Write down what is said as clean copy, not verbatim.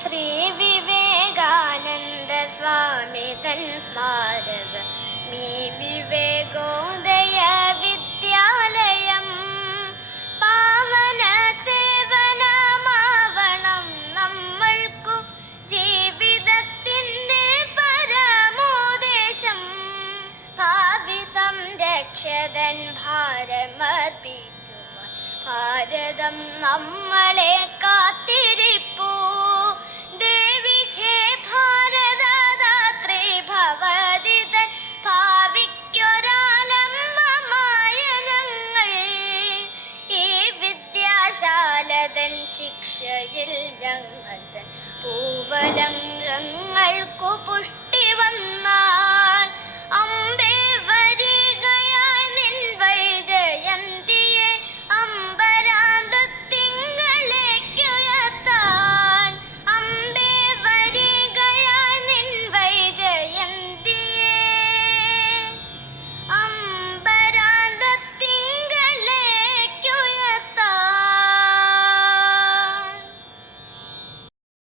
ശ്രീ വിവേകാനന്ദ സ്വാമി തൻ സ്മാരക മീ വിവേകോദയ വിദ്യാലയം പാവന സേവനമാവണം നമ്മൾക്കു ജീവിതത്തിൻ്റെ പരമോദ്ദേശം. ഭാവി സംരക്ഷതൻ ഭാരമർപ്പിക്കുവാൻ ഭാരതം നമ്മളെ കാത്തിരിപ്പൂ. ദേവി ഹേ ഭാരതദാത്രീ ഭവതിതൻ ഭാവിക്കൊരാലംബമായ ഞങ്ങൾ. ഈ വിദ്യാശാലതൻ ശിക്ഷയിൽ ഞങ്ങൾ തൻ പൂവലംഘങ്ങൾക്കു പുഷ്പ